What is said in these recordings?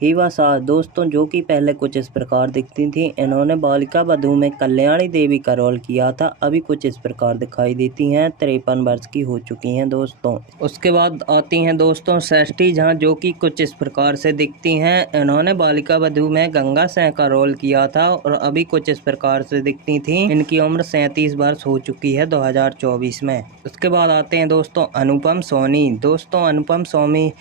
हिवा शाह दोस्तों जो कि पहले कुछ इस प्रकार दिखती थी। इन्होंने बालिका वधू में कल्याणी देवी का रोल किया था। अभी कुछ इस प्रकार दिखाई देती हैं। 53 वर्ष की हो चुकी हैं दोस्तों। उसके बाद आती हैं दोस्तों षष्ठी झा जो कि कुछ इस प्रकार से दिखती हैं। इन्होंने बालिका वधू में गंगा सिंह का रोल किया था और अभी कुछ इस प्रकार से दिखती थी। इनकी उम्र 37 वर्ष हो चुकी है 2024 में। उसके बाद आते हैं दोस्तों अनुपम सोनी। दोस्तों अनुपम सोनी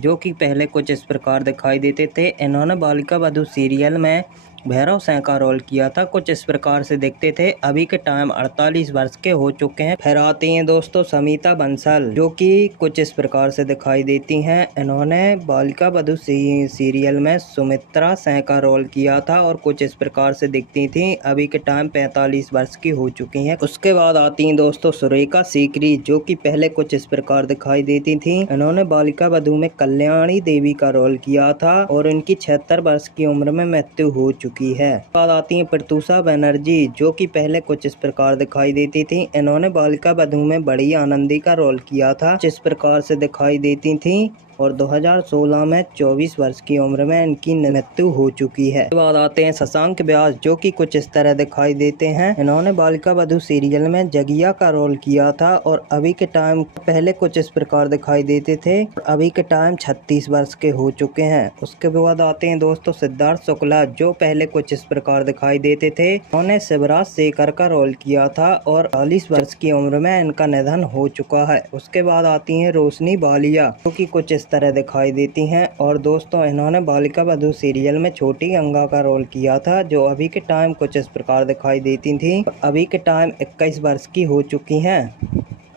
जो कि पहले कुछ इस प्रकार दिखाई देते थे। इन्होंने बालिका वधू सीरियल में भैरव सिंह का रोल किया था। कुछ इस प्रकार से दिखते थे। अभी के टाइम 48 वर्ष के हो चुके हैं। फिर आती हैं दोस्तों समीता बंसल जो कि कुछ इस प्रकार से दिखाई देती हैं। इन्होंने बालिका वधू सीरियल में सुमित्रा सिंह का रोल किया था और कुछ इस प्रकार से दिखती थी। अभी के टाइम 45 वर्ष की हो चुकी हैं। उसके बाद आती हैं दोस्तों सुरेखा सीकरी जो कि पहले कुछ इस प्रकार दिखाई देती थी। इन्होंने बालिका वधू में कल्याणी देवी का रोल किया था और इनकी 76 वर्ष की उम्र में मृत्यु हो चुकी है। बाद आती है प्रतुषा बनर्जी जो कि पहले कुछ इस प्रकार दिखाई देती थी। इन्होंने बालिका वधू में बड़ी आनंदी का रोल किया था। जिस प्रकार से दिखाई देती थी और 2016 में 24 वर्ष की उम्र में इनकी मृत्यु हो चुकी है। उसके बाद आते हैं शशांक व्यास जो कि कुछ इस तरह दिखाई देते हैं। इन्होंने बालिका वधू सीरियल में जगिया का रोल किया था और अभी के टाइम पहले कुछ इस प्रकार दिखाई देते थे। अभी के टाइम 36 वर्ष के हो चुके हैं। उसके बाद आते हैं दोस्तों सिद्धार्थ शुक्ला जो पहले कुछ इस प्रकार दिखाई देते थे। उन्होंने शिवराज शेखर का रोल किया था और 40 वर्ष की उम्र में इनका निधन हो चुका है। उसके बाद आती है रोशनी बालिया जो कि कुछ इस तरह दिखाई देती हैं और दोस्तों इन्होंने बालिका वधू सीरियल में छोटी गंगा का रोल किया था जो अभी के टाइम कुछ इस प्रकार दिखाई देती थी। अभी के टाइम 21 वर्ष की हो चुकी हैं।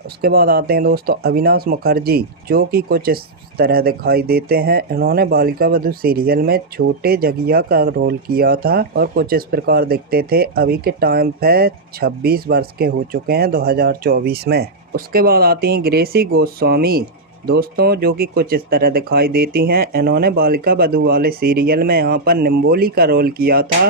उसके बाद आते हैं दोस्तों अविनाश मुखर्जी जो कि कुछ इस तरह दिखाई देते हैं। इन्होंने बालिका वधू सीरियल में छोटे जगिया का रोल किया था और कुछ इस प्रकार दिखते थे। अभी के टाइम पे 26 वर्ष के हो चुके हैं 2024 में। उसके बाद आती हैं ग्रेसी गोस्वामी दोस्तों जो कि कुछ इस तरह दिखाई देती हैं। इन्होंने बालिका वधू वाले सीरियल में यहाँ पर निम्बोली का रोल किया था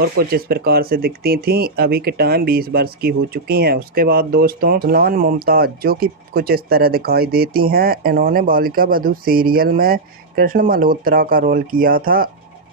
और कुछ इस प्रकार से दिखती थी। अभी के टाइम 20 वर्ष की हो चुकी हैं। उसके बाद दोस्तों सुलान मुमताज जो कि कुछ इस तरह दिखाई देती हैं। इन्होंने बालिका वधू सीरियल में कृष्ण मल्होत्रा का रोल किया था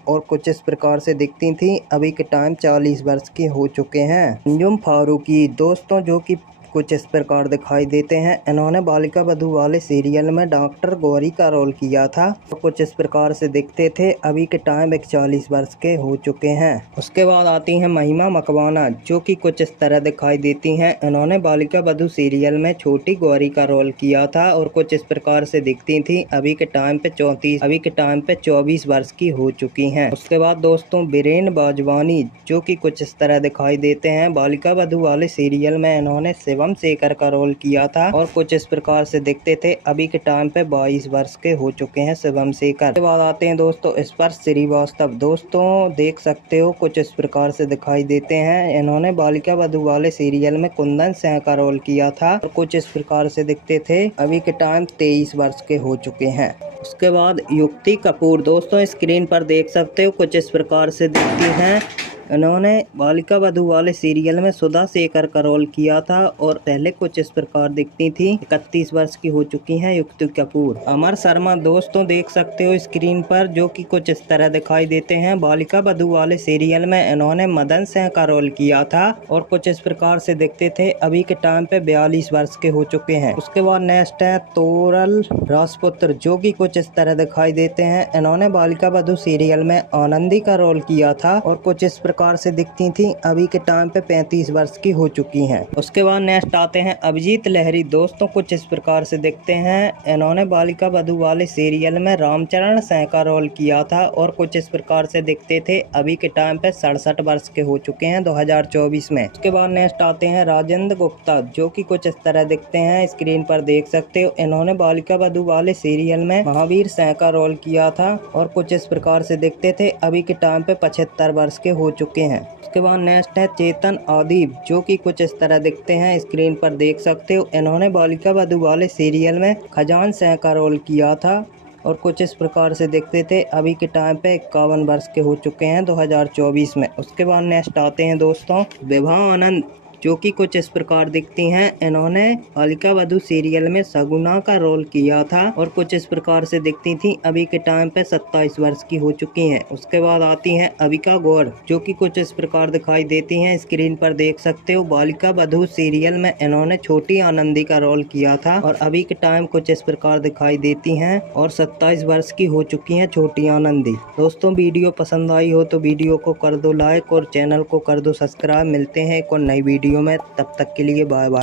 और कुछ इस प्रकार से दिखती थी। अभी के टाइम 40 वर्ष के हो चुके हैं। अंजुम फारूकी दोस्तों जो कि कुछ इस प्रकार दिखाई देते हैं। इन्होंने बालिका वधू वाले सीरियल में डॉक्टर गौरी का रोल किया था और कुछ इस प्रकार से दिखते थे। अभी के टाइम 41 वर्ष के हो चुके हैं। उसके बाद आती हैं महिमा मकवाना जो कि कुछ इस तरह दिखाई देती हैं। इन्होंने बालिका वधू सीरियल में छोटी गौरी का रोल किया था और कुछ इस प्रकार से दिखती थी। अभी के टाइम पे 24 वर्ष की हो चुकी हैं। उसके बाद दोस्तों बीरेन बाजवानी जो कि कुछ इस तरह दिखाई देते हैं। बालिका वधू वाले सीरियल में इन्होंने शिवम शेखर का रोल किया था और कुछ इस प्रकार से दिखते थे। अभी के टाइम पे 22 वर्ष के हो चुके हैं शिवम शेखर। उसके बाद आते हैं दोस्तों स्पर्श श्रीवास्तव दोस्तों देख सकते हो कुछ इस प्रकार से दिखाई देते हैं। इन्होंने बालिका वधू वाले सीरियल में कुंदन सिंह का रोल किया था और कुछ इस प्रकार से दिखते थे। अभी के टाइम 23 वर्ष के हो चुके हैं। उसके बाद युक्ति कपूर दोस्तों स्क्रीन पर देख सकते हो कुछ इस प्रकार से दिखती हैं। इन्होंने बालिका वधू वाले सीरियल में सुधा शेखर का रोल किया था और पहले कुछ इस प्रकार दिखती थी। 31 वर्ष की हो चुकी हैं युक्ति कपूर। अमर शर्मा दोस्तों देख सकते हो स्क्रीन पर जो कि कुछ इस तरह दिखाई देते हैं। बालिका वधू वाले सीरियल में इन्होंने मदन सिंह का रोल किया था और कुछ इस प्रकार से दिखते थे। अभी के टाइम पे 42 वर्ष के हो चुके हैं। उसके बाद नेक्स्ट है तोरल राजपुत्र जो कि कुछ इस तरह दिखाई देते हैं। इन्होंने बालिका वधू सीरियल में आनंदी का रोल किया था और कुछ इस प्रकार से दिखती थी। अभी के टाइम पे 35 वर्ष की हो चुकी हैं। उसके बाद नेक्स्ट आते हैं अभिजीत लहरी दोस्तों कुछ इस प्रकार से दिखते हैं। इन्होंने बालिका वधू वाले सीरियल में रामचरण सिंह का रोल किया था और कुछ इस प्रकार से दिखते थे। अभी के टाइम पे 67 वर्ष के हो चुके हैं 2024 में। उसके बाद नेक्स्ट आते हैं राजेंद्र गुप्ता जो कि कुछ इस तरह दिखते हैं। स्क्रीन पर देख सकते हो। इन्होंने बालिका वधू वाले सीरियल में महावीर सिंह का रोल किया था और कुछ इस प्रकार से दिखते थे। अभी के टाइम पे 75 वर्ष के हो चुके हैं। उसके बाद नेक्स्ट है चेतन आदिब जो कि कुछ इस तरह दिखते हैं। स्क्रीन पर देख सकते हो। इन्होंने बालिका वधू वाले सीरियल में खजान सिंह का रोल किया था और कुछ इस प्रकार से दिखते थे। अभी के टाइम पे 51 वर्ष के हो चुके हैं 2024 में। उसके बाद नेक्स्ट आते हैं दोस्तों विभा आनंद जो कि कुछ इस प्रकार दिखती हैं। इन्होंने बालिका वधू सीरियल में सगुना का रोल किया था और कुछ इस प्रकार से दिखती थी। अभी के टाइम पे 27 वर्ष की हो चुकी हैं। उसके बाद आती हैं अविका गौड़, जो कि कुछ इस प्रकार दिखाई देती हैं। स्क्रीन पर देख सकते हो, बालिका वधू सीरियल में इन्होंने छोटी आनंदी का रोल किया था और अभी के टाइम कुछ इस प्रकार दिखाई देती हैं और 27 वर्ष की हो चुकी हैं छोटी आनंदी। दोस्तों, वीडियो पसंद आई हो तो वीडियो को कर दो लाइक और चैनल को कर दो सब्सक्राइब। मिलते हैं एक और नई वीडियो में, तब तक के लिए बाय बाय।